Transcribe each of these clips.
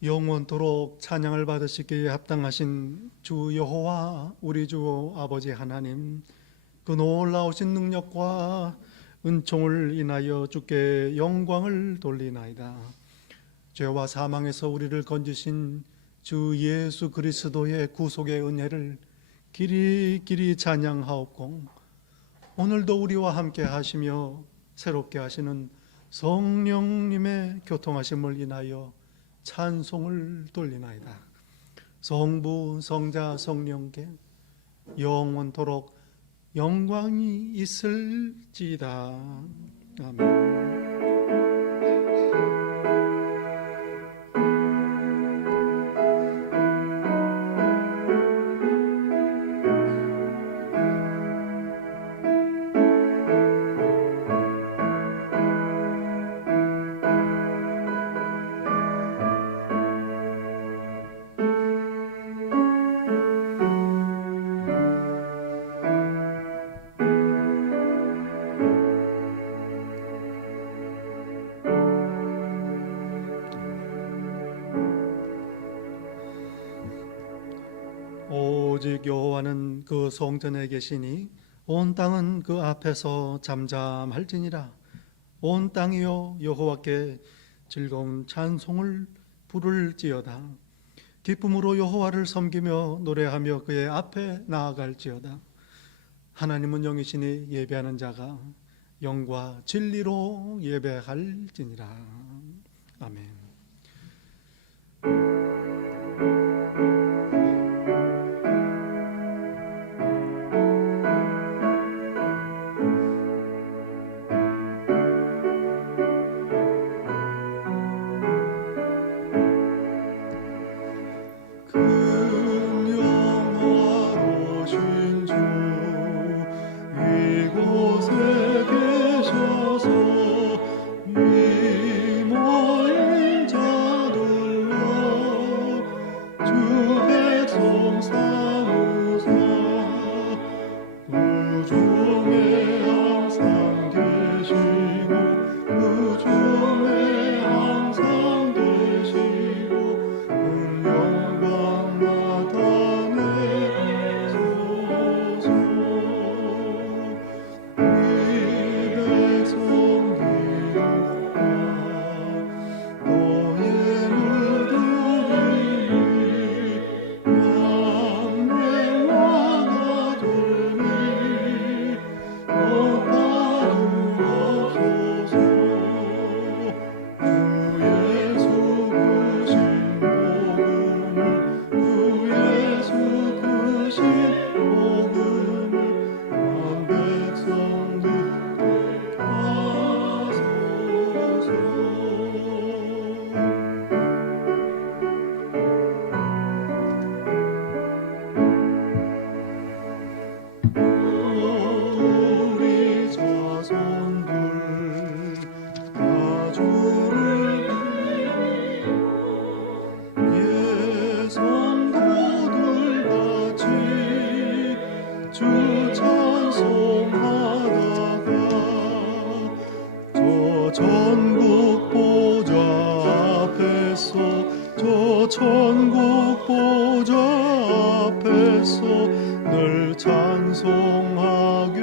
영원토록 찬양을 받으시기에 합당하신 주 여호와 우리 주 아버지 하나님, 그 놀라우신 능력과 은총을 인하여 주께 영광을 돌리나이다. 죄와 사망에서 우리를 건지신 주 예수 그리스도의 구속의 은혜를 길이 찬양하옵고, 오늘도 우리와 함께 하시며 새롭게 하시는 성령님의 교통하심을 인하여 찬송을 돌리나이다. 성부, 성자, 성령께 영원토록 영광이 있을지다. 아멘. 오직 여호와는 그 성전에 계시니 온 땅은 그 앞에서 잠잠할지니라. 온 땅이여 여호와께 즐거운 찬송을 부를지어다. 기쁨으로 여호와를 섬기며 노래하며 그의 앞에 나아갈지어다. 하나님은 영이시니 예배하는 자가 영과 진리로 예배할지니라. 아멘. 천국 보좌 앞에서 늘 찬송하게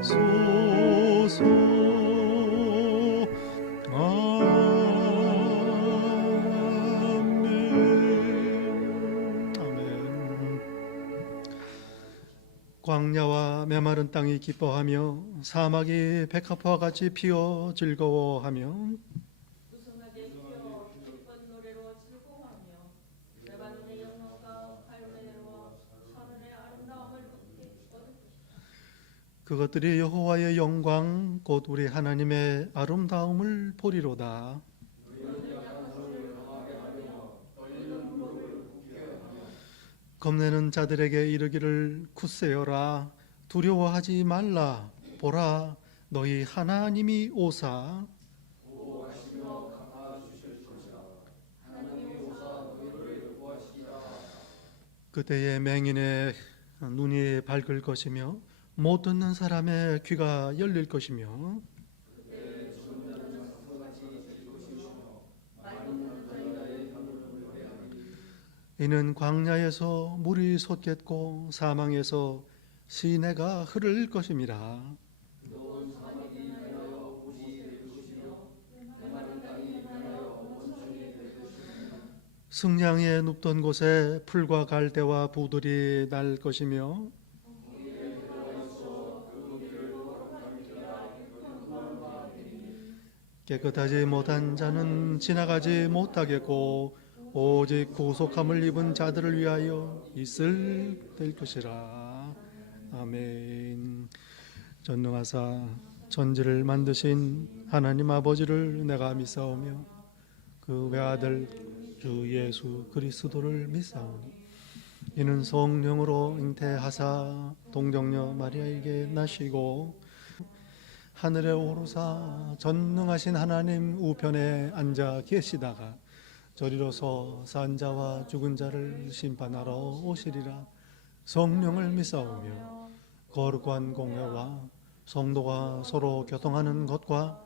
하소서. 아멘. 아멘. 광야와 메마른 땅이 기뻐하며 사막이 백합화와 같이 피어 즐거워하며 그것들이 여호와의 영광 곧 우리 하나님의 아름다움을 보리로다. 겁내는 자들에게 이르기를 굳세어라 두려워하지 말라 보라 너희 하나님이 오사 그때의 맹인의 눈이 밝을 것이며 못 듣는 사람의 귀가 열릴 것이며 이는 광야에서 물이 솟겠고 사망에서 시내가 흐를 것임이라. 승냥이에 눕던 곳에 풀과 갈대와 부들이 날 것이며 깨끗하지 못한 자는 지나가지 못하겠고 오직 구속함을 입은 자들을 위하여 있을 될 것이라. 아멘. 전능하사 천지를 만드신 하나님 아버지를 내가 믿사오며 그 외아들 주 예수 그리스도를 믿사오니 이는 성령으로 잉태하사 동정녀 마리아에게 나시고 하늘에 오르사 전능하신 하나님 우편에 앉아 계시다가 저리로서 산 자와 죽은 자를 심판하러 오시리라. 성령을 믿사오며 거룩한 공회와 성도가 서로 교통하는 것과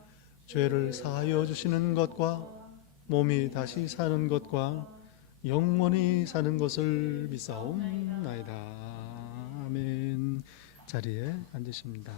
죄를 사하여 주시는 것과 몸이 다시 사는 것과 영원히 사는 것을 믿사옵나이다. 아멘. 자리에 앉으십니다.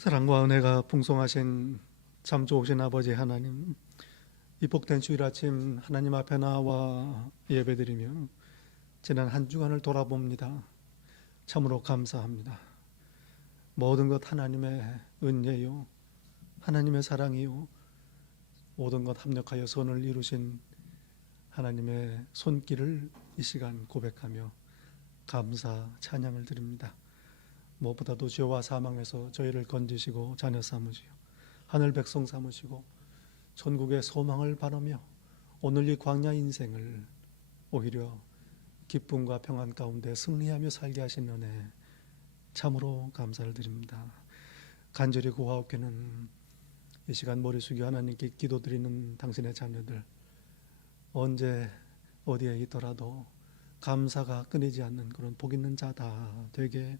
사랑과 은혜가 풍성하신 참 좋으신 아버지 하나님, 이 복된 주일 아침 하나님 앞에 나와 예배드리며 지난 한 주간을 돌아봅니다. 참으로 감사합니다. 모든 것 하나님의 은혜요, 하나님의 사랑이요, 모든 것 합력하여 선을 이루신 하나님의 손길을 이 시간 고백하며 감사 찬양을 드립니다. 무엇보다도 죄와 사망에서 저희를 건지시고 자녀 삼으시고 하늘 백성 삼으시고 천국의 소망을 바라며 오늘 이 광야 인생을 오히려 기쁨과 평안 가운데 승리하며 살게 하신 은혜 참으로 감사를 드립니다. 간절히 구하옵기는 이 시간 머리 숙여 하나님께 기도드리는 당신의 자녀들, 언제 어디에 있더라도 감사가 끊이지 않는 그런 복 있는 자다 되게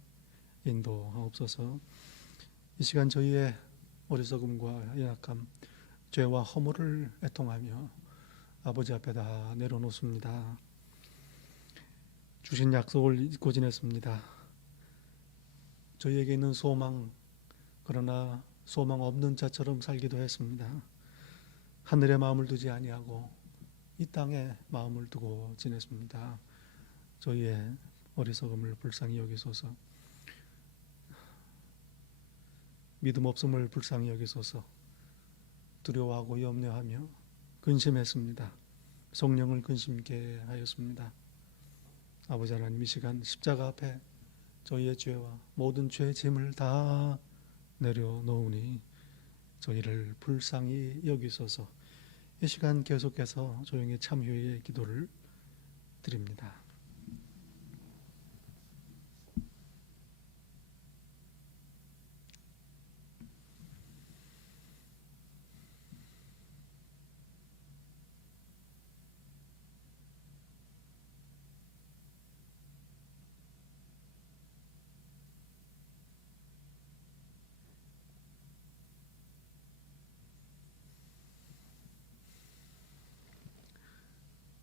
인도하옵소서. 이 시간 저희의 어리석음과 연약함, 죄와 허물을 애통하며 아버지 앞에 다 내려놓습니다. 주신 약속을 잊고 지냈습니다. 저희에게 있는 소망, 그러나 소망 없는 자처럼 살기도 했습니다. 하늘에 마음을 두지 아니하고 이 땅에 마음을 두고 지냈습니다. 저희의 어리석음을 불쌍히 여기소서. 믿음 없음을 불쌍히 여기소서. 두려워하고 염려하며 근심했습니다. 성령을 근심케 하였습니다. 아버지 하나님, 이 시간 십자가 앞에 저희의 죄와 모든 죄의 짐을 다 내려놓으니 저희를 불쌍히 여기소서. 이 시간 계속해서 조용히 참회의 기도를 드립니다.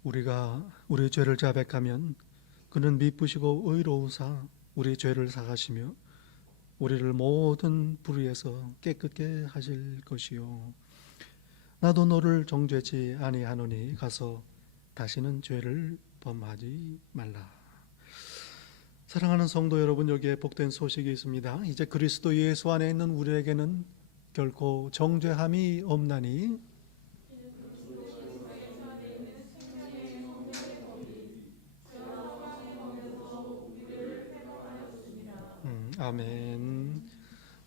우리가 우리의 죄를 자백하면 그는 미쁘시고 의로우사 우리의 죄를 사하시며 우리를 모든 불의에서 깨끗게 하실 것이요 나도 너를 정죄치 아니하노니 가서 다시는 죄를 범하지 말라. 사랑하는 성도 여러분, 여기에 복된 소식이 있습니다. 이제 그리스도 예수 안에 있는 우리에게는 결코 정죄함이 없나니 아멘.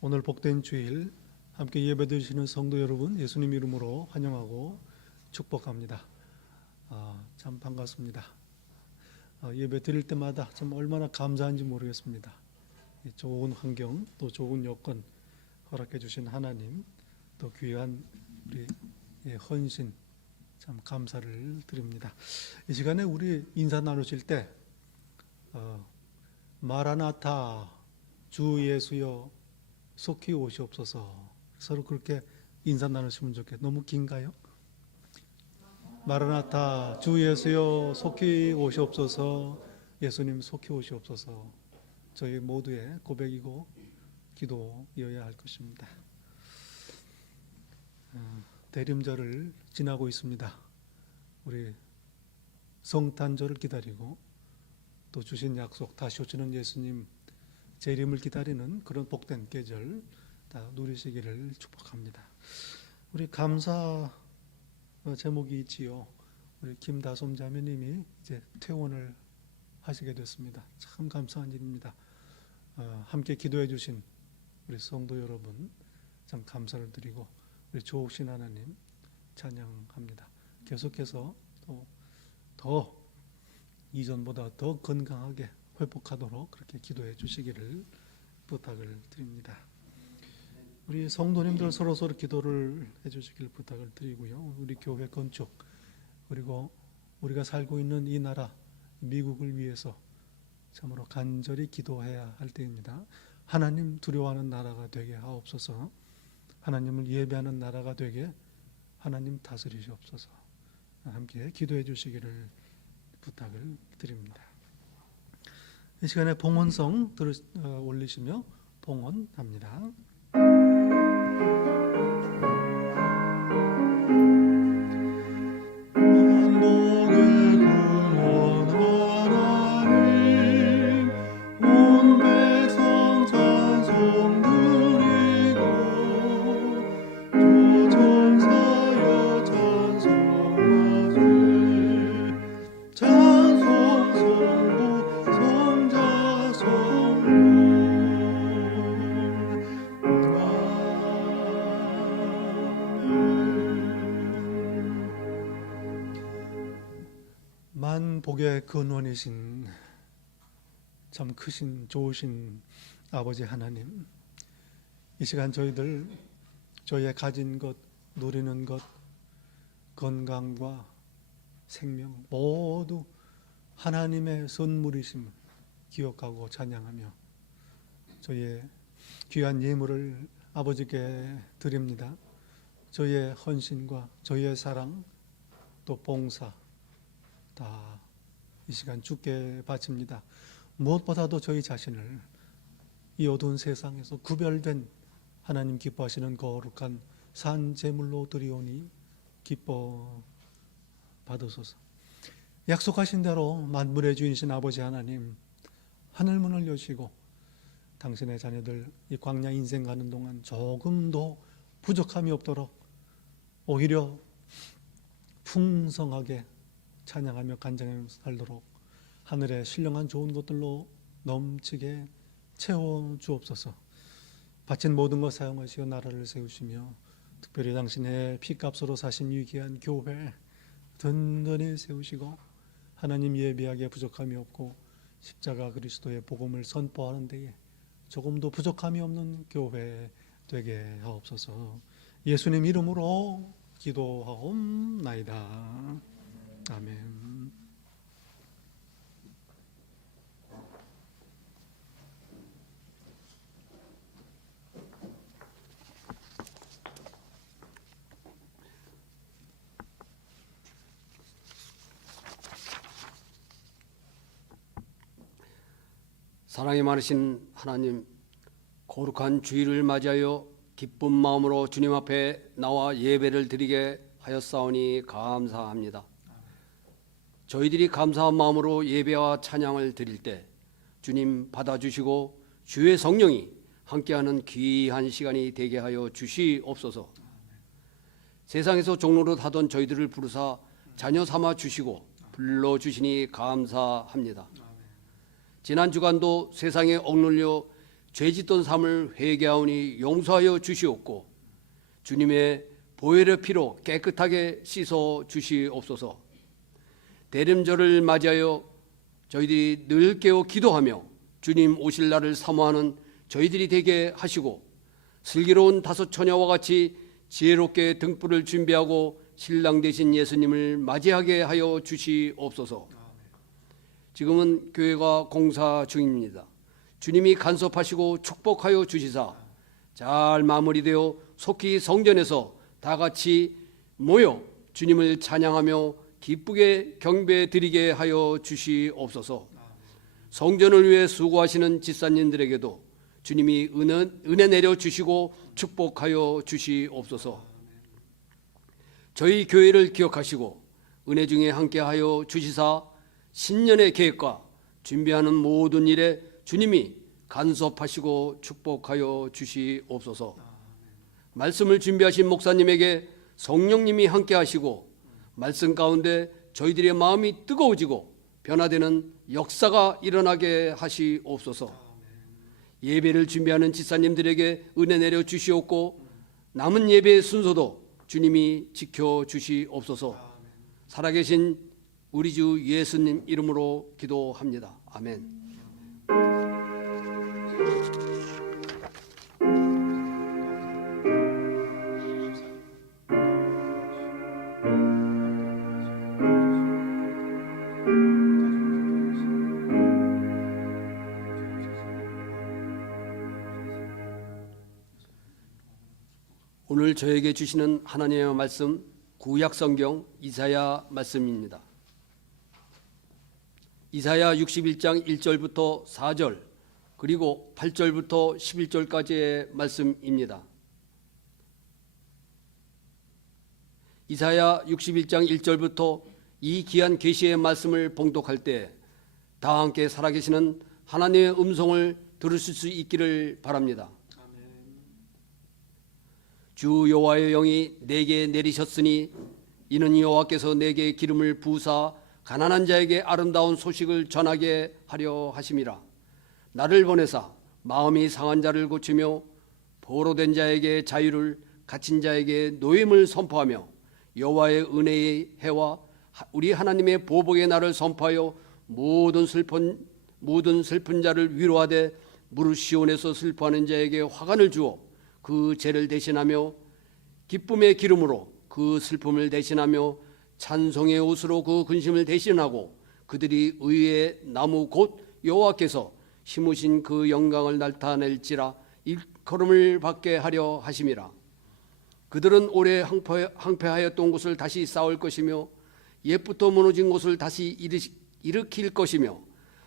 오늘 복된 주일 함께 예배드리시는 성도 여러분, 예수님 이름으로 환영하고 축복합니다. 참 반갑습니다. 예배 드릴 때마다 참 얼마나 감사한지 모르겠습니다. 좋은 환경, 또 좋은 여건 허락해 주신 하나님, 또 귀한 우리 헌신, 참 감사를 드립니다. 이 시간에 우리 인사 나누실 때 마라나타 주 예수여 속히 오시옵소서, 서로 그렇게 인사 나누시면 좋겠어요. 너무 긴가요? 마라나타 주 예수여 속히 오시옵소서, 예수님 속히 오시옵소서, 저희 모두의 고백이고 기도여야 할 것입니다. 대림절을 지나고 있습니다. 우리 성탄절을 기다리고 또 주신 약속 다시 오시는 예수님 재림을 기다리는 그런 복된 계절 다 누리시기를 축복합니다. 우리 감사 제목이 있지요. 우리 김다솜 자매님이 이제 퇴원을 하시게 됐습니다. 참 감사한 일입니다. 함께 기도해 주신 우리 성도 여러분 참 감사를 드리고 우리 좋으신 하나님 찬양합니다. 계속해서 더 이전보다 더 건강하게 회복하도록 그렇게 기도해 주시기를 부탁을 드립니다. 우리 성도님들 서로 기도를 해 주시길 부탁을 드리고요. 우리 교회 건축, 그리고 우리가 살고 있는 이 나라 미국을 위해서 참으로 간절히 기도해야 할 때입니다. 하나님 두려워하는 나라가 되게 하옵소서. 하나님을 예배하는 나라가 되게 하나님 다스리시옵소서. 함께 기도해 주시기를 부탁을 드립니다. 이 시간에 봉헌성 올리시며 봉헌합니다. 만복의 근원이신 참 크신 좋으신 아버지 하나님, 이 시간 저희의 가진 것, 누리는 것, 건강과 생명 모두 하나님의 선물이심을 기억하고 찬양하며 저희의 귀한 예물을 아버지께 드립니다. 저희의 헌신과 저희의 사랑 또 봉사 다 이 시간 주께 바칩니다. 무엇보다도 저희 자신을 이 어두운 세상에서 구별된 하나님 기뻐하시는 거룩한 산 제물로 드리오니 기뻐 받으소서. 약속하신 대로 만물의 주인이신 아버지 하나님, 하늘문을 여시고 당신의 자녀들 이 광야 인생 가는 동안 조금도 부족함이 없도록 오히려 풍성하게 찬양하며 간증하며 살도록 하늘의 신령한 좋은 것들로 넘치게 채워 주옵소서. 바친 모든 것 사용하시어 나라를 세우시며 특별히 당신의 피값으로 사신 이 귀한 교회 든든히 세우시고 하나님 예비하게 부족함이 없고 십자가 그리스도의 복음을 선포하는 데에 조금도 부족함이 없는 교회 되게 하옵소서. 예수님 이름으로 기도하옵나이다. 아멘. 사랑이 많으신 하나님, 거룩한 주일을 맞이하여 기쁜 마음으로 주님 앞에 나와 예배를 드리게 하였사오니 감사합니다. 저희들이 감사한 마음으로 예배와 찬양을 드릴 때 주님 받아주시고 주의 성령이 함께하는 귀한 시간이 되게 하여 주시옵소서. 세상에서 종로로 하던 저희들을 부르사 자녀 삼아 주시고 불러주시니 감사합니다. 지난 주간도 세상에 억눌려 죄짓던 삶을 회개하오니 용서하여 주시옵고 주님의 보혈의 피로 깨끗하게 씻어 주시옵소서. 대림절을 맞이하여 저희들이 늘 깨어 기도하며 주님 오실 날을 사모하는 저희들이 되게 하시고 슬기로운 다섯 처녀와 같이 지혜롭게 등불을 준비하고 신랑 되신 예수님을 맞이하게 하여 주시옵소서. 지금은 교회가 공사 중입니다. 주님이 간섭하시고 축복하여 주시사 잘 마무리되어 속히 성전에서 다 같이 모여 주님을 찬양하며 기쁘게 경배 드리게 하여 주시옵소서. 성전을 위해 수고하시는 집사님들에게도 주님이 은혜 내려 주시고 축복하여 주시옵소서. 저희 교회를 기억하시고 은혜 중에 함께하여 주시사 신년의 계획과 준비하는 모든 일에 주님이 간섭하시고 축복하여 주시옵소서. 말씀을 준비하신 목사님에게 성령님이 함께하시고 말씀 가운데 저희들의 마음이 뜨거워지고 변화되는 역사가 일어나게 하시옵소서. 예배를 준비하는 집사님들에게 은혜 내려 주시옵고 남은 예배의 순서도 주님이 지켜 주시옵소서. 살아계신 우리 주 예수님 이름으로 기도합니다. 아멘. 오늘 저에게 주시는 하나님의 말씀 구약성경 이사야 말씀입니다. 이사야 61장 1절부터 4절 그리고 8절부터 11절까지의 말씀입니다. 이사야 61장 1절부터 이 귀한 계시의 말씀을 봉독할 때 다 함께 살아계시는 하나님의 음성을 들으실 수 있기를 바랍니다. 주 여호와의 영이 내게 내리셨으니 이는 여호와께서 내게 기름을 부으사 가난한 자에게 아름다운 소식을 전하게 하려 하심이라. 나를 보내사 마음이 상한 자를 고치며 포로된 자에게 자유를 갇힌 자에게 노임을 선포하며 여호와의 은혜의 해와 우리 하나님의 보복의 날을 선포하여 모든 슬픈 자를 위로하되 무릇 시온에서 슬퍼하는 자에게 화관을 주어 그 죄를 대신하며 기쁨의 기름으로 그 슬픔을 대신하며 찬송의 옷으로 그 근심을 대신하고 그들이 의의 나무 곧 여호와께서 심으신 그 영광을 나타낼지라 일컬음을 받게 하려 하심이라. 그들은 오래 황폐하였던 곳을 다시 쌓을 것이며 옛부터 무너진 곳을 다시 일으킬 것이며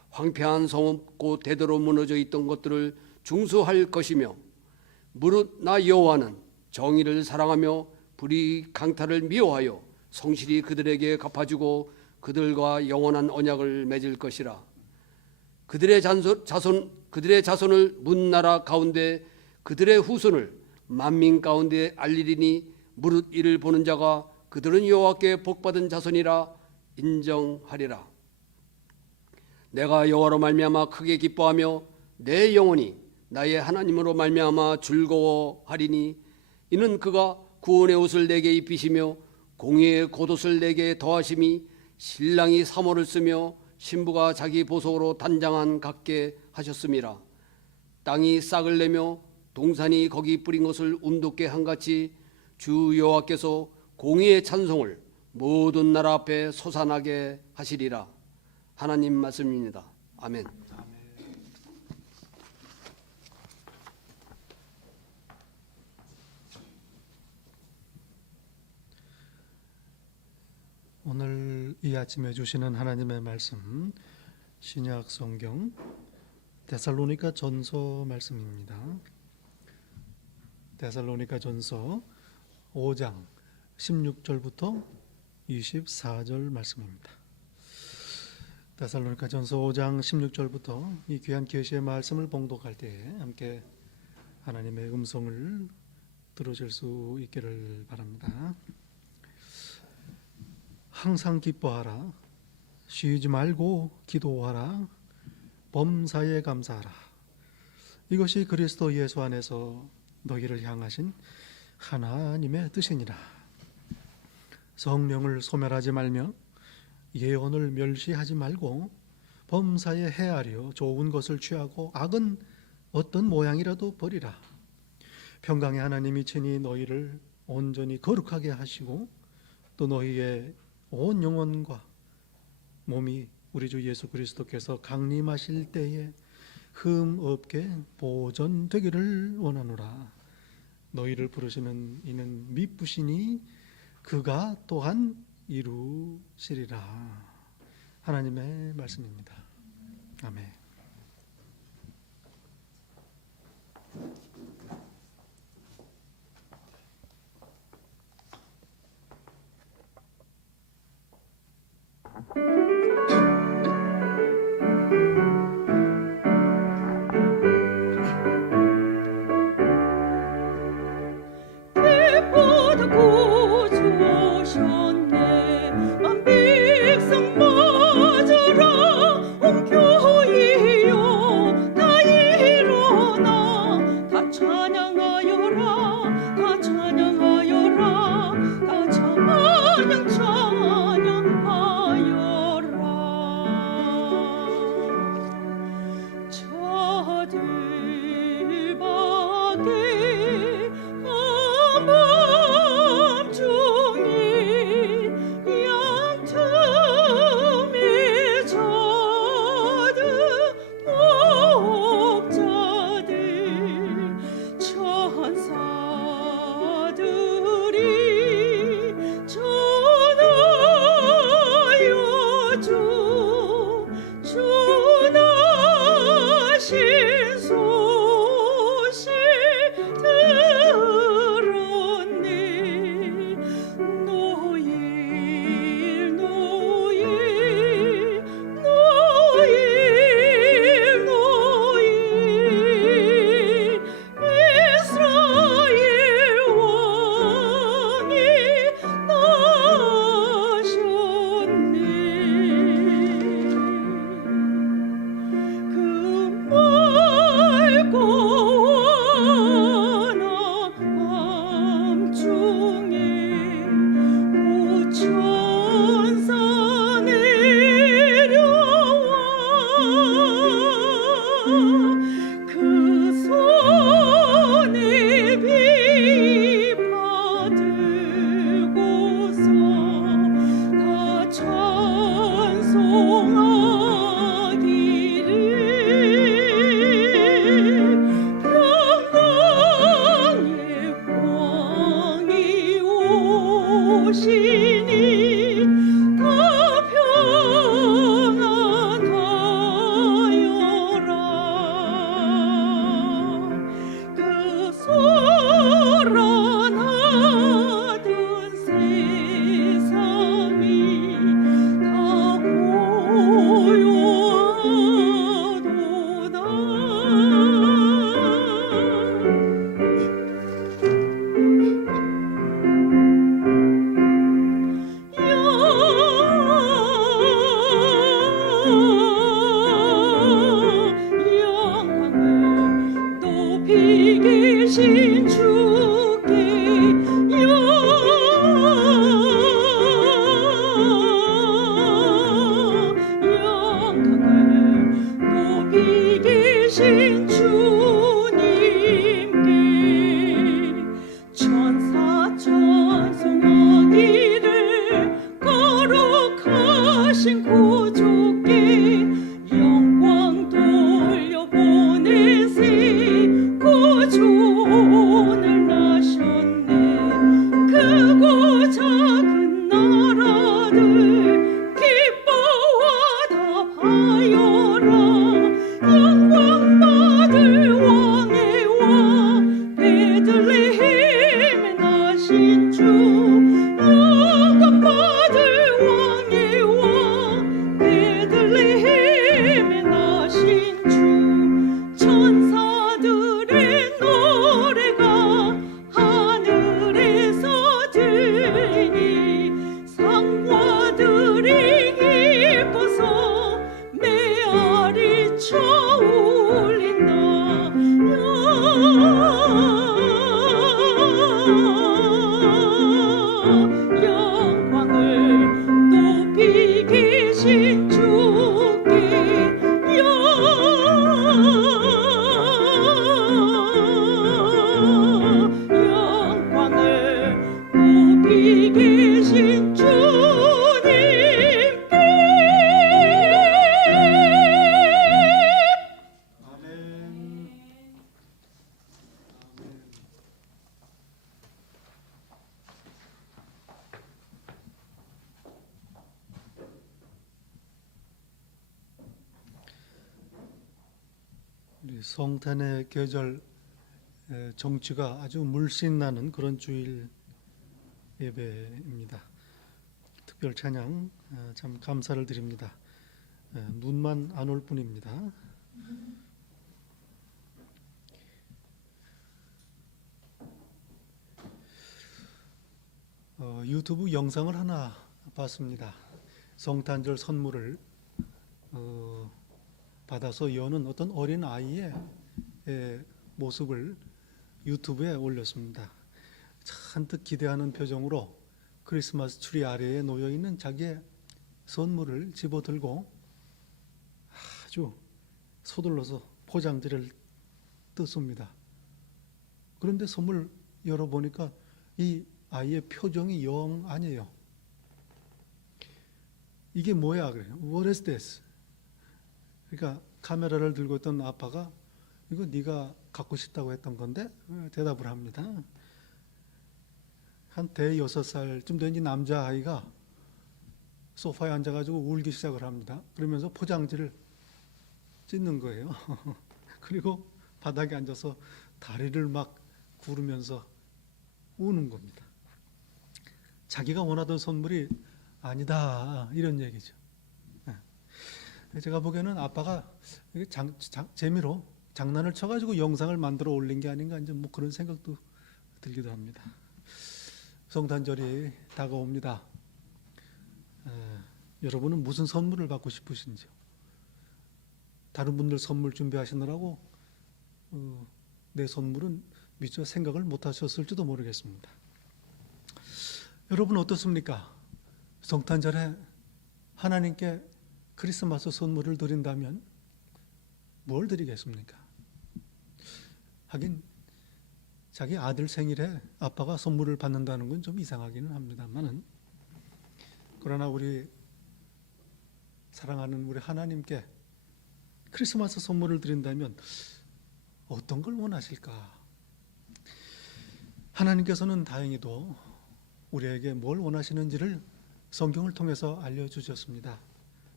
황폐한 성 없고 대대로 무너져 있던 것들을 중수할 것이며 무릇 나 여호와는 정의를 사랑하며 불의 강탈을 미워하여 성실히 그들에게 갚아주고 그들과 영원한 언약을 맺을 것이라. 그들의 자손을 문나라 가운데 그들의 후손을 만민 가운데 알리리니 무릇 이를 보는 자가 그들은 여호와께 복받은 자손이라 인정하리라. 내가 여호와로 말미암아 크게 기뻐하며 내 영혼이 나의 하나님으로 말미암아 즐거워하리니 이는 그가 구원의 옷을 내게 입히시며 공의의 겉옷을 내게 더하심이 신랑이 사모를 쓰며 신부가 자기 보석으로 단장한 같게 하셨음이라. 땅이 싹을 내며 동산이 거기 뿌린 것을 움돋게 한같이 주 여호와께서 공의의 찬송을 모든 나라 앞에 솟아나게 하시리라. 하나님 말씀입니다. 아멘. 오늘 이 아침에 주시는 하나님의 말씀 신약 성경 데살로니가 전서 말씀입니다. 데살로니가 전서 5장 16절부터 24절 말씀입니다. 데살로니가 전서 5장 16절부터 이 귀한 계시의 말씀을 봉독할 때에 함께 하나님의 음성을 들으실 수 있기를 바랍니다. 항상 기뻐하라. 쉬지 말고 기도하라. 범사에 감사하라. 이것이 그리스도 예수 안에서 너희를 향하신 하나님의 뜻이니라. 성령을 소멸하지 말며 예언을 멸시하지 말고 범사에 헤아려 좋은 것을 취하고 악은 어떤 모양이라도 버리라. 평강의 하나님이 친히 너희를 온전히 거룩하게 하시고 또 너희의 온 영혼과 몸이 우리 주 예수 그리스도께서 강림하실 때에 흠 없게 보존되기를 원하노라. 너희를 부르시는 이는 미쁘시니 그가 또한 이루시리라. 하나님의 말씀입니다. 아멘. 때보다 구주 오셨네. 만백성 맞으라. 온 교회여 다 일어나. 다 찬양하여라. 다 찬양하여라. 다 찬양하여라. 저들 밖에 밤중에 양틈에 젖은 목자들 천사들이 전하여 주나신 소식 들었네. 노일 노일 노일 노일 이스라엘 왕이 나셨네. 그 맑고 환한 밤중에 부천사 내려와 그 손에 비 받들고서 다 찬송하기를 평강의 왕이 오시니 다 평안하여라. 그 소란하던 세상이 다 영광을 높이 계신 주께 영광을 높이 계신 주님께 천사 찬송하기를 거룩하신 구주께 영광 돌려보내세. 구주를 성탄의 계절 정취가 아주 물씬 나는 그런 주일 예배입니다. 특별 찬양 참 감사를 드립니다. 눈만 안 올 뿐입니다. 유튜브 영상을 하나 봤습니다. 성탄절 선물을 받아서 여는 어떤 어린 아이의 모습을 유튜브에 올렸습니다. 잔뜩 기대하는 표정으로 크리스마스 트리 아래에 놓여 있는 자기의 선물을 집어들고 아주 서둘러서 포장지를 뜯습니다. 그런데 선물 열어보니까 이 아이의 표정이 영 아니에요. 이게 뭐야? 그래요. What is this? 그러니까 카메라를 들고 있던 아빠가 이거 네가 갖고 싶다고 했던 건데 대답을 합니다. 한 대여섯 살쯤 된 이 남자아이가 소파에 앉아가지고 울기 시작을 합니다. 그러면서 포장지를 찢는 거예요. 그리고 바닥에 앉아서 다리를 막 구르면서 우는 겁니다. 자기가 원하던 선물이 아니다 이런 얘기죠. 제가 보기에는 아빠가 재미로 장난을 쳐가지고 영상을 만들어 올린 게 아닌가 이제 뭐 그런 생각도 들기도 합니다. 성탄절이 다가옵니다. 여러분은 무슨 선물을 받고 싶으신지요? 다른 분들 선물 준비하시느라고 내 선물은 미처 생각을 못 하셨을지도 모르겠습니다. 여러분 어떻습니까? 성탄절에 하나님께 크리스마스 선물을 드린다면 뭘 드리겠습니까? 하긴 자기 아들 생일에 아빠가 선물을 받는다는 건 좀 이상하기는 합니다만은, 그러나 우리 사랑하는 우리 하나님께 크리스마스 선물을 드린다면 어떤 걸 원하실까? 하나님께서는 다행히도 우리에게 뭘 원하시는지를 성경을 통해서 알려주셨습니다.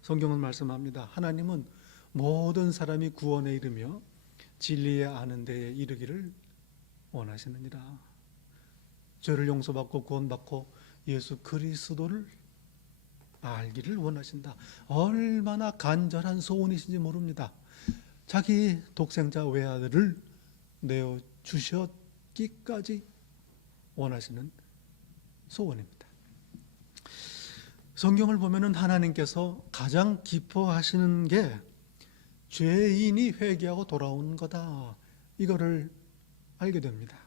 성경은 말씀합니다. 하나님은 모든 사람이 구원에 이르며 진리에 아는 데에 이르기를 원하시느니라. 죄를 용서받고 구원받고 예수 그리스도를 알기를 원하신다. 얼마나 간절한 소원이신지 모릅니다. 자기 독생자 외아들을 내어 주셨기까지 원하시는 소원입니다. 성경을 보면은 하나님께서 가장 기뻐하시는 게 죄인이 회개하고 돌아오는 거다, 이거를 알게 됩니다.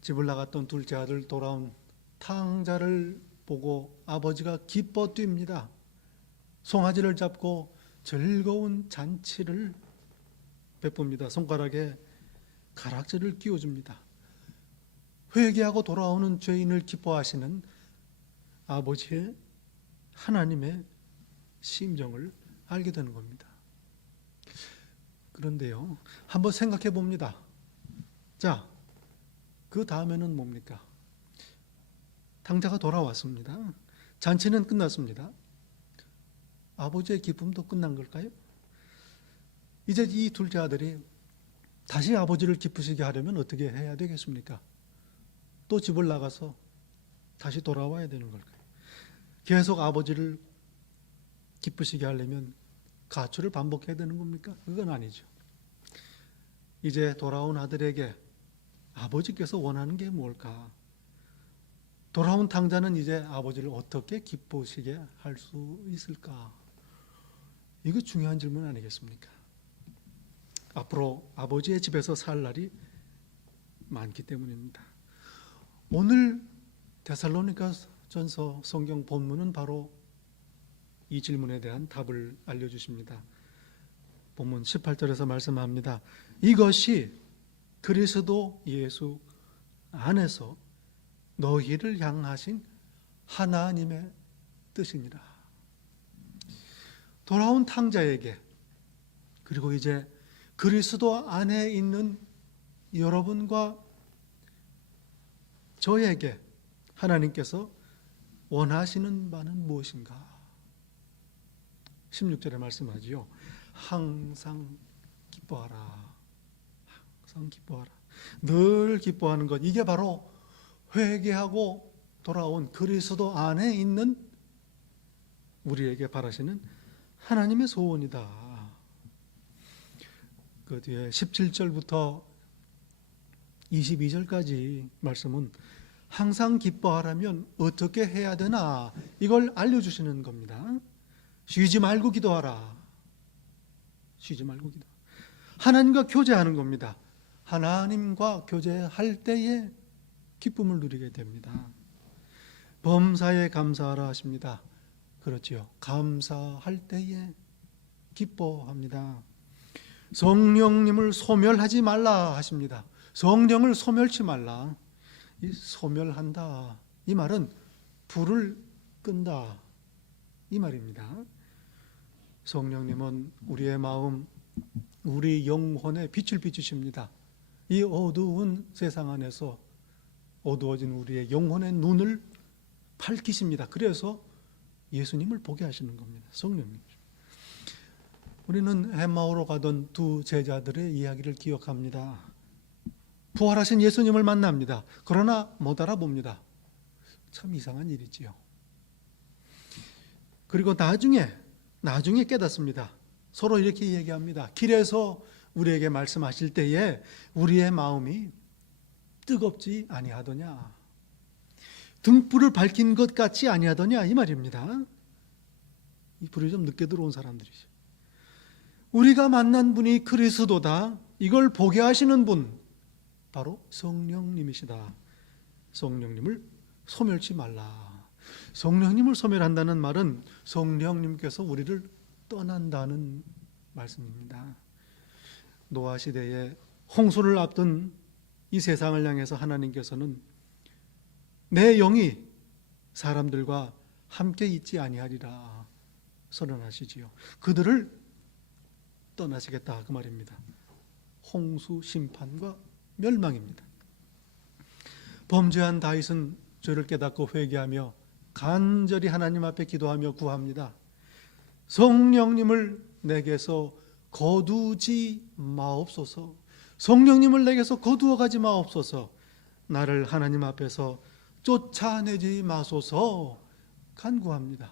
집을 나갔던 둘째 아들 돌아온 탕자를 보고 아버지가 기뻐 뜁니다. 송아지를 잡고 즐거운 잔치를 베풉니다. 손가락에 가락지를 끼워줍니다. 회개하고 돌아오는 죄인을 기뻐하시는 아버지의, 하나님의 심정을 알게 되는 겁니다. 그런데요, 한번 생각해 봅니다. 자, 그 다음에는 뭡니까? 탕자가 돌아왔습니다. 잔치는 끝났습니다. 아버지의 기쁨도 끝난 걸까요? 이제 이 둘째 아들이 다시 아버지를 기쁘시게 하려면 어떻게 해야 되겠습니까? 또 집을 나가서 다시 돌아와야 되는 걸까요? 계속 아버지를 기쁘시게 하려면 가출을 반복해야 되는 겁니까? 그건 아니죠. 이제 돌아온 아들에게 아버지께서 원하는 게 뭘까? 돌아온 탕자는 이제 아버지를 어떻게 기쁘시게 할 수 있을까? 이거 중요한 질문 아니겠습니까? 앞으로 아버지의 집에서 살 날이 많기 때문입니다. 오늘 데살로니가전서 성경 본문은 바로 이 질문에 대한 답을 알려주십니다. 본문 18절에서 말씀합니다. 이것이 그리스도 예수 안에서 너희를 향하신 하나님의 뜻이니라. 돌아온 탕자에게, 그리고 이제 그리스도 안에 있는 여러분과 저에게 하나님께서 원하시는 바는 무엇인가? 16절에 말씀하지요. 항상 기뻐하라. 항상 기뻐하라. 늘 기뻐하는 것, 이게 바로 회개하고 돌아온 그리스도 안에 있는 우리에게 바라시는 하나님의 소원이다. 그 뒤에 17절부터 22절까지 말씀은 항상 기뻐하라면 어떻게 해야 되나, 이걸 알려주시는 겁니다. 쉬지 말고 기도하라. 쉬지 말고 기도. 하나님과 교제하는 겁니다. 하나님과 교제할 때에 기쁨을 누리게 됩니다. 범사에 감사하라 하십니다. 그렇지요. 감사할 때에 기뻐합니다. 성령님을 소멸하지 말라 하십니다. 성령을 소멸치 말라. 이 소멸한다, 이 말은 불을 끈다, 이 말입니다. 성령님은 우리의 마음, 우리 영혼에 빛을 비추십니다. 이 어두운 세상 안에서 어두워진 우리의 영혼의 눈을 밝히십니다. 그래서 예수님을 보게 하시는 겁니다. 성령님. 우리는 엠마오로 가던 두 제자들의 이야기를 기억합니다. 부활하신 예수님을 만납니다. 그러나 못 알아봅니다. 참 이상한 일이지요. 그리고 나중에 깨닫습니다. 서로 이렇게 얘기합니다. 길에서 우리에게 말씀하실 때에 우리의 마음이 뜨겁지 아니하더냐, 등불을 밝힌 것 같지 아니하더냐, 이 말입니다. 이 불이 좀 늦게 들어온 사람들이죠. 우리가 만난 분이 그리스도다, 이걸 보게 하시는 분 바로 성령님이시다. 성령님을 소멸치 말라. 성령님을 소멸한다는 말은 성령님께서 우리를 떠난다는 말씀입니다. 노아 시대에 홍수를 앞둔 이 세상을 향해서 하나님께서는 내 영이 사람들과 함께 있지 아니하리라 선언하시지요. 그들을 떠나시겠다, 그 말입니다. 홍수 심판과 멸망입니다. 범죄한 다윗은 죄를 깨닫고 회개하며 간절히 하나님 앞에 기도하며 구합니다. 성령님을 내게서 거두지 마옵소서. 성령님을 내게서 거두어 가지 마옵소서. 나를 하나님 앞에서 쫓아내지 마소서 간구합니다.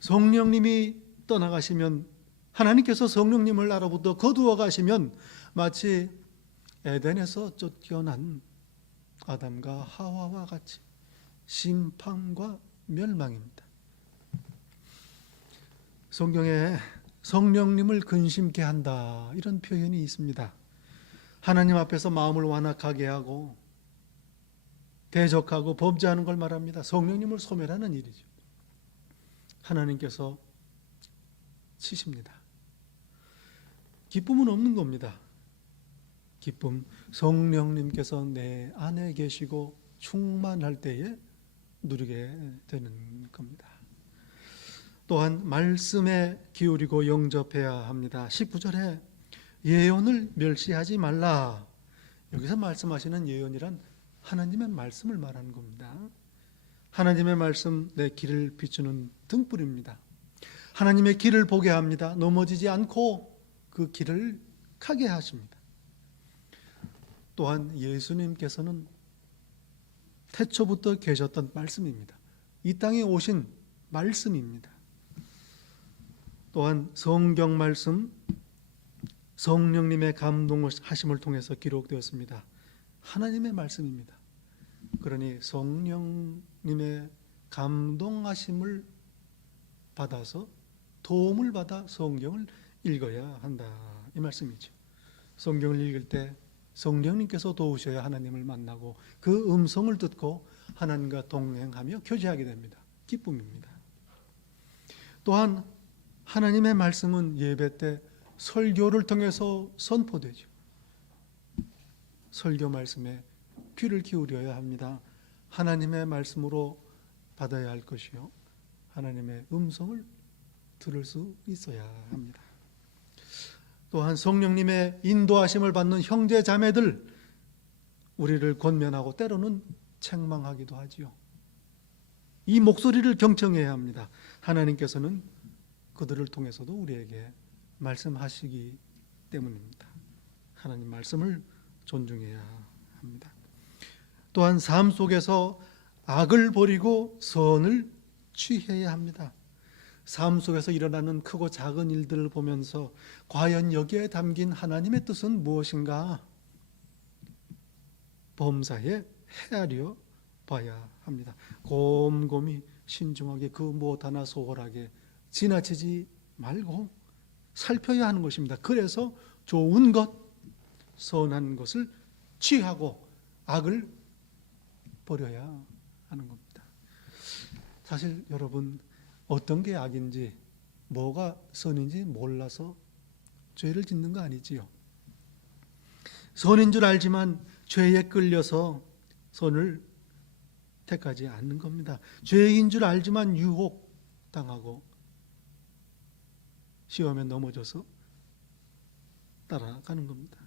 성령님이 떠나가시면, 하나님께서 성령님을 나로부터 거두어 가시면 마치 에덴에서 쫓겨난 아담과 하와와 같이 심판과 멸망입니다. 성경에 성령님을 근심케 한다, 이런 표현이 있습니다. 하나님 앞에서 마음을 완악하게 하고 대적하고 범죄하는 걸 말합니다. 성령님을 소멸하는 일이죠. 하나님께서 치십니다. 기쁨은 없는 겁니다. 기쁨, 성령님께서 내 안에 계시고 충만할 때에 누리게 되는 겁니다. 또한 말씀에 기울이고 영접해야 합니다. 19절에 예언을 멸시하지 말라. 여기서 말씀하시는 예언이란 하나님의 말씀을 말하는 겁니다. 하나님의 말씀, 내 길을 비추는 등불입니다. 하나님의 길을 보게 합니다. 넘어지지 않고 그 길을 가게 하십니다. 또한 예수님께서는 태초부터 계셨던 말씀입니다. 이 땅에 오신 말씀입니다. 또한 성경 말씀, 성령님의 감동하심을 통해서 기록되었습니다. 하나님의 말씀입니다. 그러니 성령님의 감동하심을 받아서, 도움을 받아 성경을 읽어야 한다, 이 말씀이죠. 성경을 읽을 때 성령님께서 도우셔야 하나님을 만나고 그 음성을 듣고 하나님과 동행하며 교제하게 됩니다. 기쁨입니다. 또한 하나님의 말씀은 예배 때 설교를 통해서 선포되죠. 설교 말씀에 귀를 기울여야 합니다. 하나님의 말씀으로 받아야 할 것이요, 하나님의 음성을 들을 수 있어야 합니다. 또한 성령님의 인도하심을 받는 형제 자매들, 우리를 권면하고 때로는 책망하기도 하지요. 이 목소리를 경청해야 합니다. 하나님께서는 그들을 통해서도 우리에게 말씀하시기 때문입니다. 하나님 말씀을 존중해야 합니다. 또한 삶 속에서 악을 버리고 선을 취해야 합니다. 삶 속에서 일어나는 크고 작은 일들을 보면서 과연 여기에 담긴 하나님의 뜻은 무엇인가 범사에 헤아려 봐야 합니다. 곰곰이 신중하게 그 무엇 하나 소홀하게 지나치지 말고 살펴야 하는 것입니다. 그래서 좋은 것, 선한 것을 취하고 악을 버려야 하는 겁니다. 사실 여러분, 어떤 게 악인지 뭐가 선인지 몰라서 죄를 짓는 거 아니지요. 선인 줄 알지만 죄에 끌려서 선을 택하지 않는 겁니다. 죄인 줄 알지만 유혹당하고 시험에 넘어져서 따라가는 겁니다.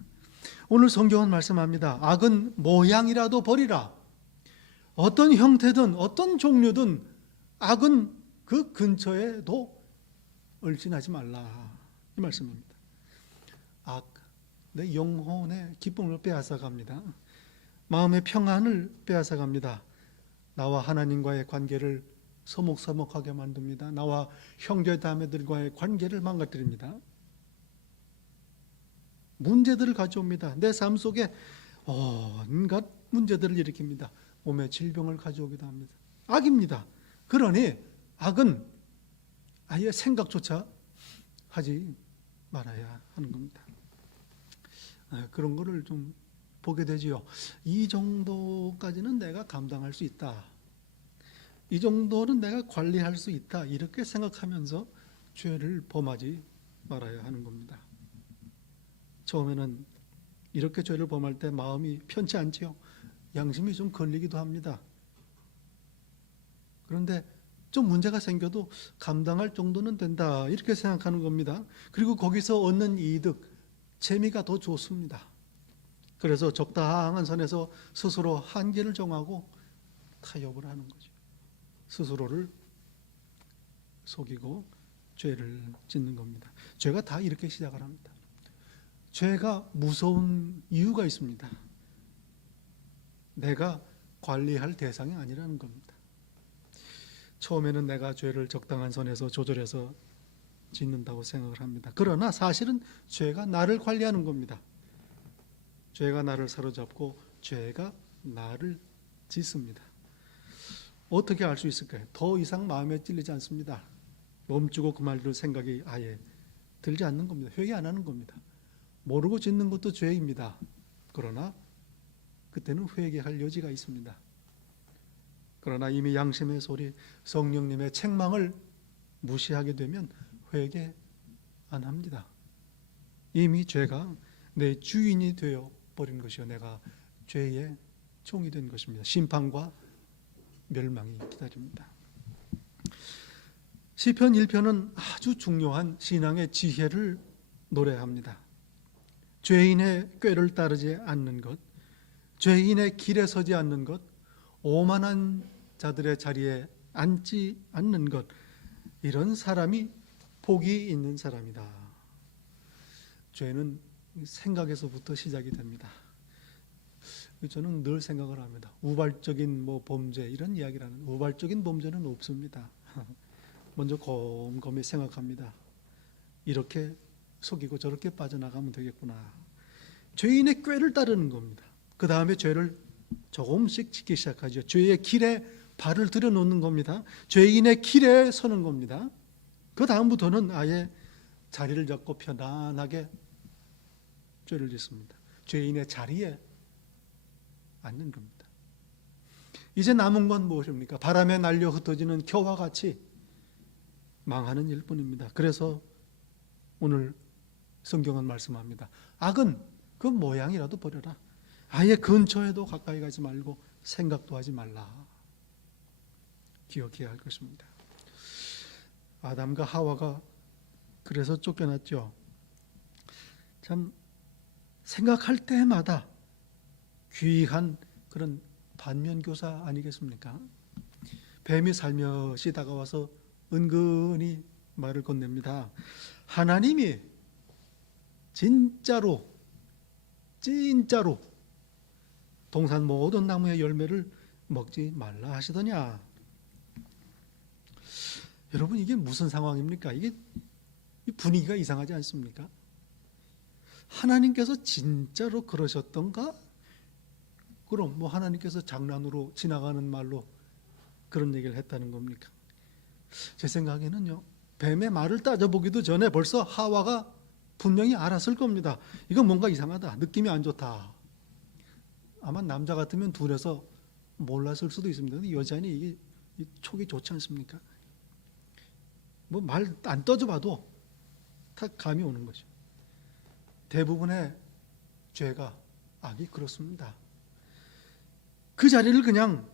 오늘 성경은 말씀합니다. 악은 모양이라도 버리라. 어떤 형태든 어떤 종류든 악은 그 근처에도 얼씬하지 말라, 이 말씀입니다. 악, 내 영혼의 기쁨을 빼앗아갑니다. 마음의 평안을 빼앗아갑니다. 나와 하나님과의 관계를 서먹서먹하게 만듭니다. 나와 형제자매들과의 관계를 망가뜨립니다. 문제들을 가져옵니다. 내 삶 속에 온갖 문제들을 일으킵니다. 몸에 질병을 가져오기도 합니다. 악입니다. 그러니 악은 아예 생각조차 하지 말아야 하는 겁니다. 그런 거를 좀 보게 되지요. 이 정도까지는 내가 감당할 수 있다. 이 정도는 내가 관리할 수 있다. 이렇게 생각하면서 죄를 범하지 말아야 하는 겁니다. 처음에는 이렇게 죄를 범할 때 마음이 편치 않지요. 양심이 좀 걸리기도 합니다. 그런데 좀 문제가 생겨도 감당할 정도는 된다, 이렇게 생각하는 겁니다. 그리고 거기서 얻는 이득, 재미가 더 좋습니다. 그래서 적당한 선에서 스스로 한계를 정하고 타협을 하는 거죠. 스스로를 속이고 죄를 짓는 겁니다. 죄가 다 이렇게 시작을 합니다. 죄가 무서운 이유가 있습니다. 내가 관리할 대상이 아니라는 겁니다. 처음에는 내가 죄를 적당한 선에서 조절해서 짓는다고 생각을 합니다. 그러나 사실은 죄가 나를 관리하는 겁니다. 죄가 나를 사로잡고 죄가 나를 짓습니다. 어떻게 알 수 있을까요? 더 이상 마음에 찔리지 않습니다. 멈추고 그 말들 생각이 아예 들지 않는 겁니다. 회개 안 하는 겁니다. 모르고 짓는 것도 죄입니다. 그러나 그때는 회개할 여지가 있습니다. 그러나 이미 양심의 소리, 성령님의 책망을 무시하게 되면 회개 안 합니다. 이미 죄가 내 주인이 되어 버린 것이요, 내가 죄의 종이 된 것입니다. 심판과 멸망이 기다립니다. 시편 1편은 아주 중요한 신앙의 지혜를 노래합니다. 죄인의 꾀를 따르지 않는 것, 죄인의 길에 서지 않는 것, 오만한 자들의 자리에 앉지 않는 것, 이런 사람이 복이 있는 사람이다. 죄는 생각에서부터 시작이 됩니다. 저는 늘 생각을 합니다. 우발적인 범죄, 이런 이야기라는, 우발적인 범죄는 없습니다. 먼저 곰곰이 생각합니다. 이렇게 속이고 저렇게 빠져나가면 되겠구나. 죄인의 꾀를 따르는 겁니다. 그 다음에 죄를 조금씩 짓기 시작하죠. 죄의 길에 발을 들여놓는 겁니다. 죄인의 길에 서는 겁니다. 그 다음부터는 아예 자리를 잡고 편안하게 죄를 짓습니다. 죄인의 자리에 앉는 겁니다. 이제 남은 건 무엇입니까? 바람에 날려 흩어지는 겨와 같이 망하는 일뿐입니다. 그래서 오늘 성경은 말씀합니다. 악은 그 모양이라도 버려라. 아예 근처에도 가까이 가지 말고 생각도 하지 말라. 기억해야 할 것입니다. 아담과 하와가 그래서 쫓겨났죠. 참 생각할 때마다 귀한 그런 반면교사 아니겠습니까? 뱀이 살며시 다가와서 은근히 말을 건넵니다. 하나님이 진짜로 동산 모든 나무의 열매를 먹지 말라 하시더냐. 여러분, 이게 무슨 상황입니까? 이게 분위기가 이상하지 않습니까? 하나님께서 진짜로 그러셨던가? 그럼 뭐 하나님께서 장난으로 지나가는 말로 그런 얘기를 했다는 겁니까? 제 생각에는요, 뱀의 말을 따져보기도 전에 벌써 하와가 분명히 알았을 겁니다. 이건 뭔가 이상하다, 느낌이 안 좋다. 아마 남자 같으면 둘에서 몰랐을 수도 있습니다. 근데 여자니 이게 촉이 좋지 않습니까? 뭐 말 안 떠져봐도 다 감이 오는 거죠. 대부분의 죄가, 악이 그렇습니다. 그 자리를 그냥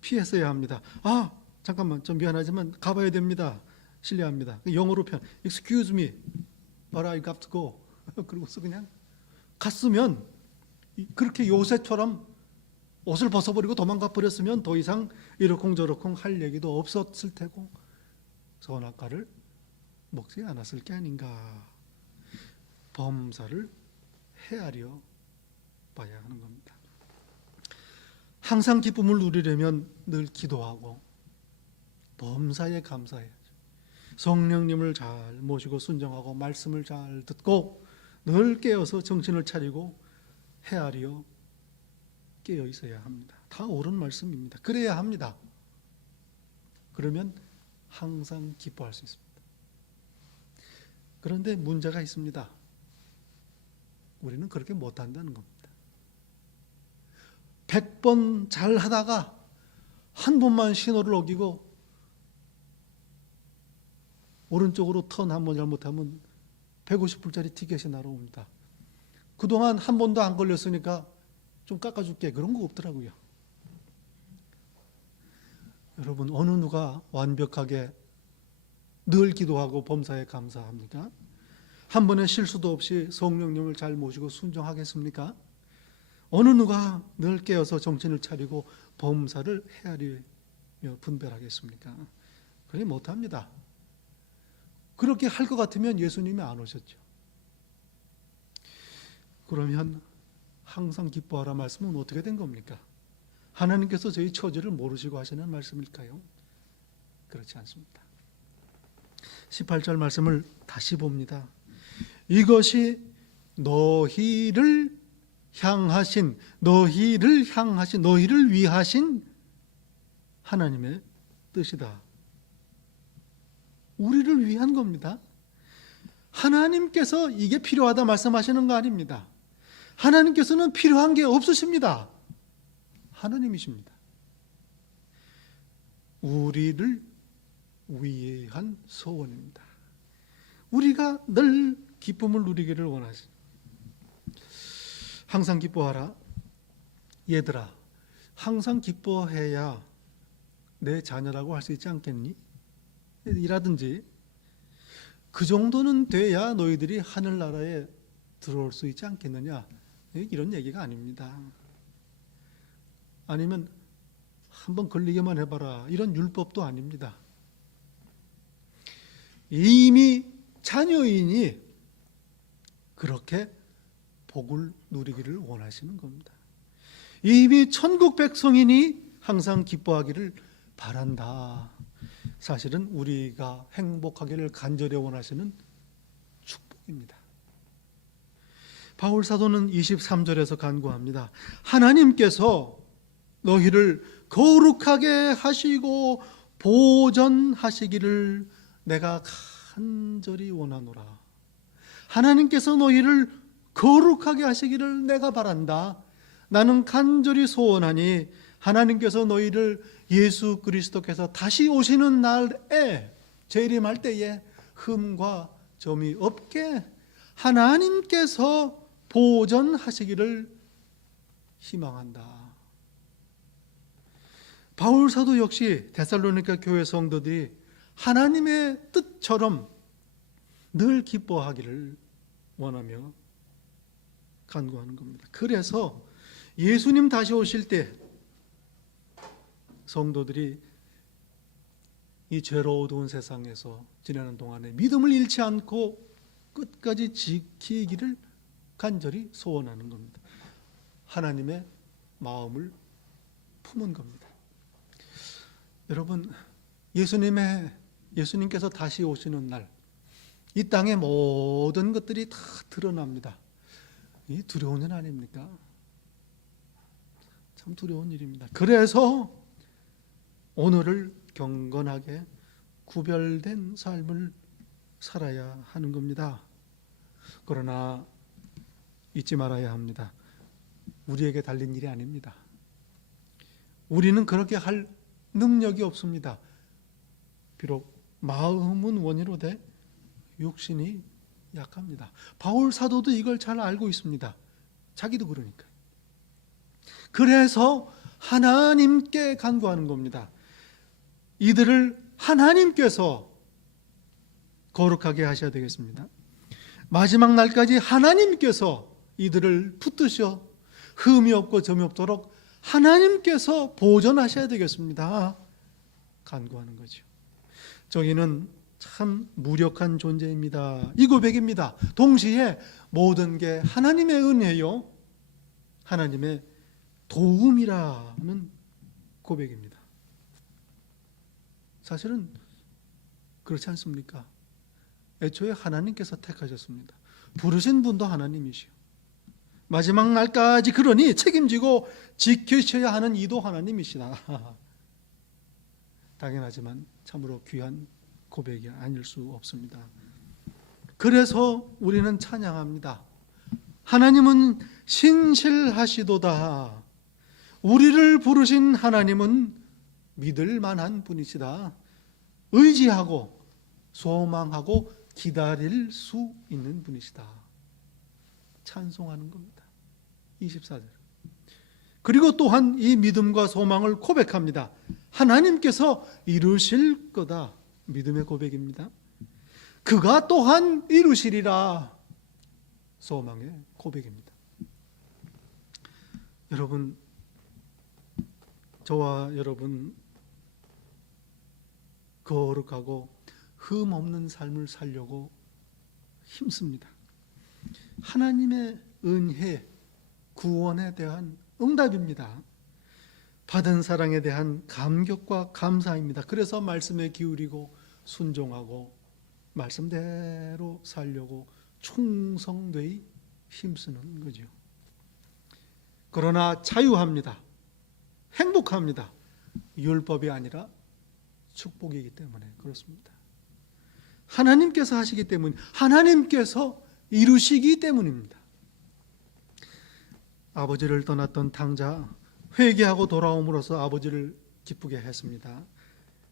피했어야 합니다. 아, 잠깐만, 좀 미안하지만 가봐야 됩니다. 실례합니다. 영어로 표현, excuse me, but I got to go. 그러고서 그냥 갔으면, 그렇게 요새처럼 옷을 벗어버리고 도망가 버렸으면 더 이상 이러쿵저러쿵 할 얘기도 없었을 테고 선악과를 먹지 않았을 게 아닌가. 범사를 헤아려 봐야 하는 겁니다. 항상 기쁨을 누리려면 늘 기도하고 범사에 감사해야죠. 성령님을 잘 모시고 순종하고 말씀을 잘 듣고 늘 깨어서 정신을 차리고 헤아려 깨어 있어야 합니다. 다 옳은 말씀입니다. 그래야 합니다. 그러면 항상 기뻐할 수 있습니다. 그런데 문제가 있습니다. 우리는 그렇게 못한다는 겁니다. 100번 잘 하다가 한 번만 신호를 어기고 오른쪽으로 턴 한 번 잘못하면 150불짜리 티켓이 날아옵니다. 그동안 한 번도 안 걸렸으니까 좀 깎아줄게, 그런 거 없더라고요. 여러분, 어느 누가 완벽하게 늘 기도하고 범사에 감사합니까? 한 번의 실수도 없이 성령님을 잘 모시고 순종하겠습니까? 어느 누가 늘 깨어서 정신을 차리고 범사를 헤아리며 분별하겠습니까? 그래 못합니다. 그렇게 할 것 같으면 예수님이 안 오셨죠. 그러면 항상 기뻐하라 말씀은 어떻게 된 겁니까? 하나님께서 저희 처지를 모르시고 하시는 말씀일까요? 그렇지 않습니다. 18절 말씀을 다시 봅니다. 이것이 너희를 위하신 하나님의 뜻이다. 우리를 위한 겁니다. 하나님께서 이게 필요하다 말씀하시는 거 아닙니다. 하나님께서는 필요한 게 없으십니다. 하나님이십니다. 우리를 위한 소원입니다. 우리가 늘 기쁨을 누리기를 원하시. 항상 기뻐하라. 얘들아, 항상 기뻐해야 내 자녀라고 할 수 있지 않겠니? 이라든지 그 정도는 돼야 너희들이 하늘나라에 들어올 수 있지 않겠느냐, 이런 얘기가 아닙니다. 아니면 한번 걸리게만 해봐라, 이런 율법도 아닙니다. 이미 자녀이니 그렇게 복을 누리기를 원하시는 겁니다. 이미 천국 백성이니 항상 기뻐하기를 바란다. 사실은 우리가 행복하기를 간절히 원하시는 축복입니다. 바울 사도는 23절에서 간구합니다. 하나님께서 너희를 거룩하게 하시고 보전하시기를 내가 간절히 원하노라. 하나님께서 너희를 거룩하게 하시기를 내가 바란다. 나는 간절히 소원하니 하나님께서 너희를 예수 그리스도께서 다시 오시는 날에 재림할 때에 흠과 점이 없게 하나님께서 보전하시기를 희망한다. 바울 사도 역시 데살로니가 교회 성도들이 하나님의 뜻처럼 늘 기뻐하기를 원하며 간구하는 겁니다. 그래서 예수님 다시 오실 때 성도들이 이 죄로 어두운 세상에서 지내는 동안에 믿음을 잃지 않고 끝까지 지키기를 간절히 소원하는 겁니다. 하나님의 마음을 품은 겁니다. 여러분, 예수님께서 다시 오시는 날, 이 땅의 모든 것들이 다 드러납니다. 이 두려운 일 아닙니까? 참 두려운 일입니다. 그래서 오늘을 경건하게 구별된 삶을 살아야 하는 겁니다. 그러나 잊지 말아야 합니다. 우리에게 달린 일이 아닙니다. 우리는 그렇게 할 능력이 없습니다. 비록 마음은 원이로되 육신이 약합니다. 바울 사도도 이걸 잘 알고 있습니다. 자기도 그러니까. 그래서 하나님께 간구하는 겁니다. 이들을 하나님께서 거룩하게 하셔야 되겠습니다. 마지막 날까지 하나님께서 이들을 붙드셔 흠이 없고 점이 없도록 하나님께서 보존하셔야 되겠습니다. 간구하는 거죠. 저희는 참 무력한 존재입니다. 이 고백입니다. 동시에 모든 게 하나님의 은혜요, 하나님의 도움이라는 고백입니다. 사실은 그렇지 않습니까? 애초에 하나님께서 택하셨습니다. 부르신 분도 하나님이시오. 마지막 날까지 그러니 책임지고 지키셔야 하는 이도 하나님이시다. 당연하지만 참으로 귀한 고백이 아닐 수 없습니다. 그래서 우리는 찬양합니다. 하나님은 신실하시도다. 우리를 부르신 하나님은 믿을 만한 분이시다. 의지하고 소망하고 기다릴 수 있는 분이시다. 찬송하는 겁니다. 24절. 그리고 또한 이 믿음과 소망을 고백합니다. 하나님께서 이루실 거다. 믿음의 고백입니다. 그가 또한 이루시리라. 소망의 고백입니다. 여러분, 저와 여러분 거룩하고 흠 없는 삶을 살려고 힘씁니다. 하나님의 은혜, 구원에 대한 응답입니다. 받은 사랑에 대한 감격과 감사입니다. 그래서 말씀에 기울이고 순종하고 말씀대로 살려고 충성되이 힘쓰는 거죠. 그러나 자유합니다. 행복합니다. 율법이 아니라 축복이기 때문에 그렇습니다. 하나님께서 하시기 때문, 하나님께서 이루시기 때문입니다. 아버지를 떠났던 탕자, 회개하고 돌아옴으로써 아버지를 기쁘게 했습니다.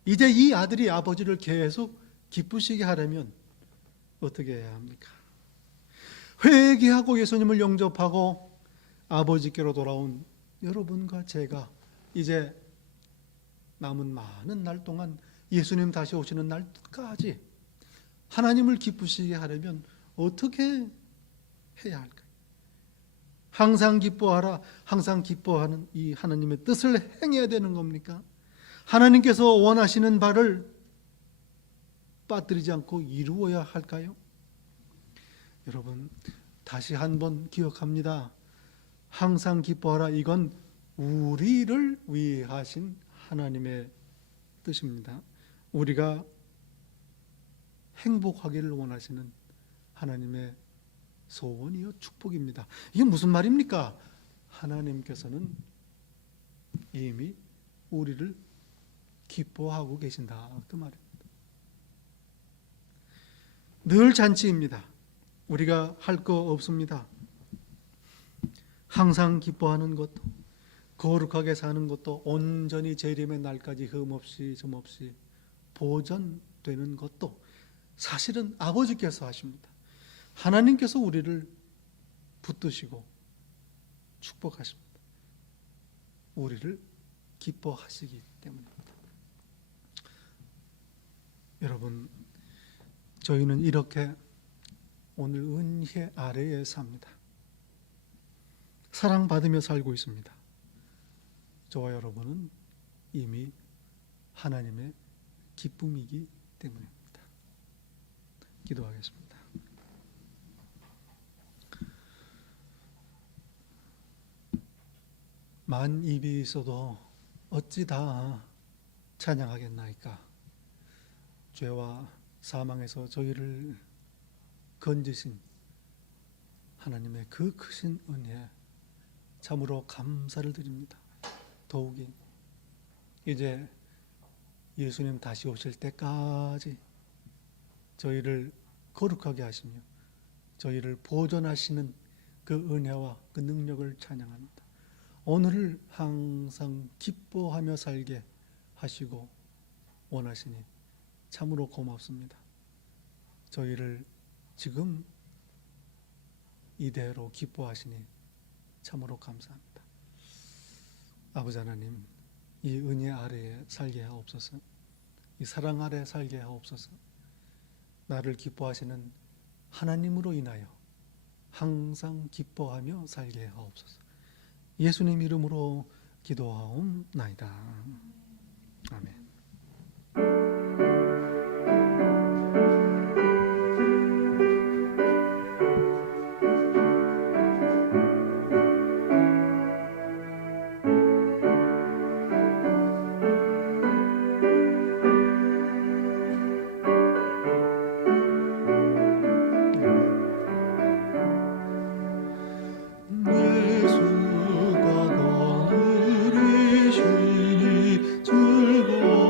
이제 이 아들이 아버지를 계속 기쁘시게 하려면 어떻게 해야 합니까? 회개하고 예수님을 영접하고 아버지께로 돌아온 여러분과 제가 이제 남은 많은 날 동안 예수님 다시 오시는 날까지 하나님을 기쁘시게 하려면 어떻게 해야 할까요? 항상 기뻐하라. 항상 기뻐하는 이 하나님의 뜻을 행해야 되는 겁니까? 하나님께서 원하시는 바를 빠뜨리지 않고 이루어야 할까요? 여러분, 다시 한번 기억합니다. 항상 기뻐하라. 이건 우리를 위하신 하나님의 뜻입니다. 우리가 행복하기를 원하시는 하나님의 소원이요 축복입니다. 이게 무슨 말입니까? 하나님께서는 이미 우리를 기뻐하고 계신다, 그 말입니다. 늘 잔치입니다. 우리가 할 거 없습니다. 항상 기뻐하는 것도, 거룩하게 사는 것도, 온전히 재림의 날까지 흠없이 점없이 보존되는 것도 사실은 아버지께서 하십니다. 하나님께서 우리를 붙드시고 축복하십니다. 우리를 기뻐하시기 때문입니다. 여러분, 저희는 이렇게 오늘 은혜 아래에 삽니다. 사랑받으며 살고 있습니다. 저와 여러분은 이미 하나님의 기쁨이기 때문입니다. 기도하겠습니다. 만 입이 있어도 어찌 다 찬양하겠나이까. 죄와 사망에서 저희를 건지신 하나님의 그 크신 은혜에 참으로 감사를 드립니다. 더욱이 이제 예수님 다시 오실 때까지 저희를 거룩하게 하시며 저희를 보존하시는 그 은혜와 그 능력을 찬양합니다. 오늘을 항상 기뻐하며 살게 하시고 원하시니 참으로 고맙습니다. 저희를 지금 이대로 기뻐하시니 참으로 감사합니다. 아버지 하나님, 이 은혜 아래에 살게 하옵소서. 이 사랑 아래 살게 하옵소서. 나를 기뻐하시는 하나님으로 인하여 항상 기뻐하며 살게 하옵소서. 예수님 이름으로 기도하옵나이다. 아멘. 예수가 나를 이시니 즐거워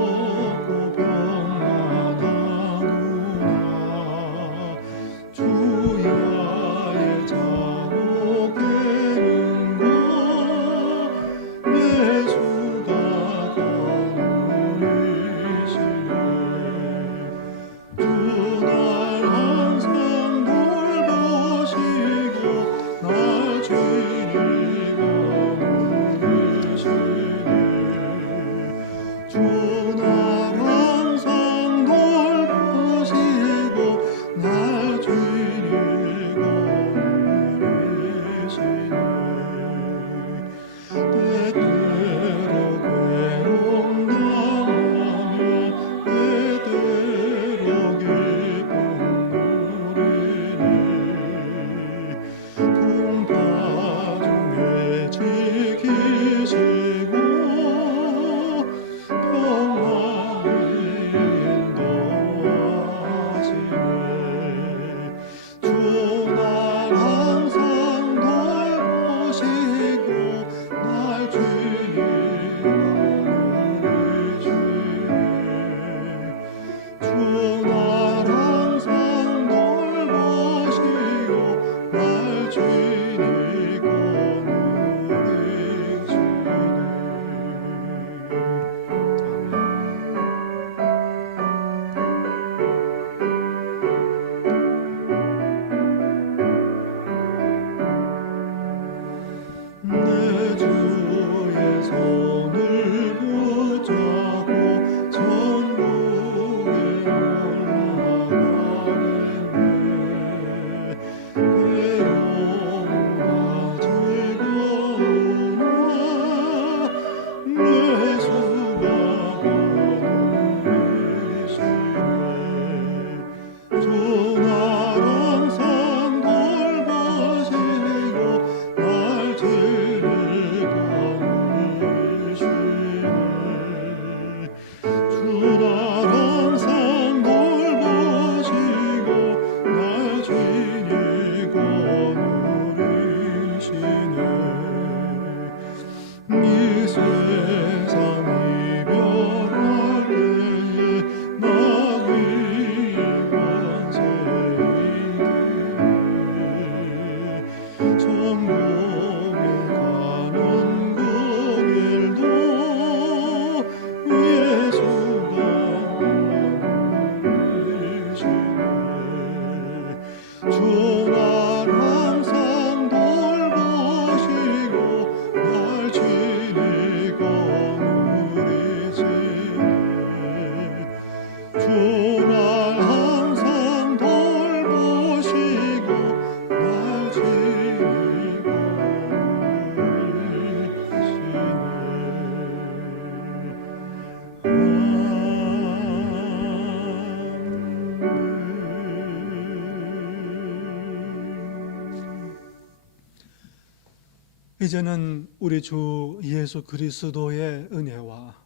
이제는 우리 주 예수 그리스도의 은혜와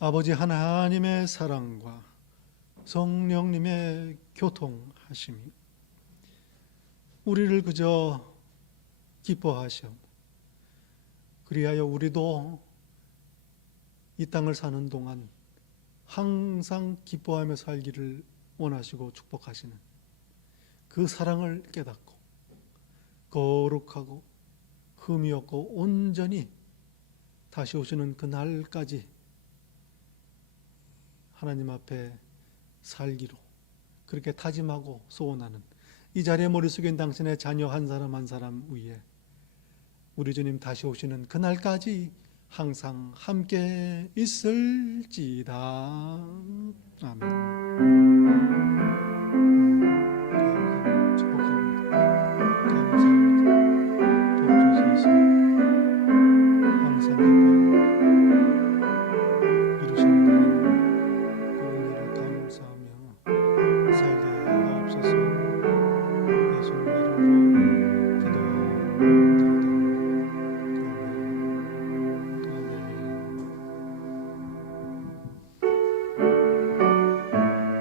아버지 하나님의 사랑과 성령님의 교통하심이 우리를 그저 기뻐하시오. 그리하여 우리도 이 땅을 사는 동안 항상 기뻐하며 살기를 원하시고 축복하시는 그 사랑을 깨닫고 거룩하고 흠이 없고 온전히 다시 오시는 그날까지 하나님 앞에 살기로 그렇게 다짐하고 소원하는 이 자리에 머리 숙인 당신의 자녀 한 사람 한 사람 위에 우리 주님 다시 오시는 그날까지 항상 함께 있을지다. 아멘.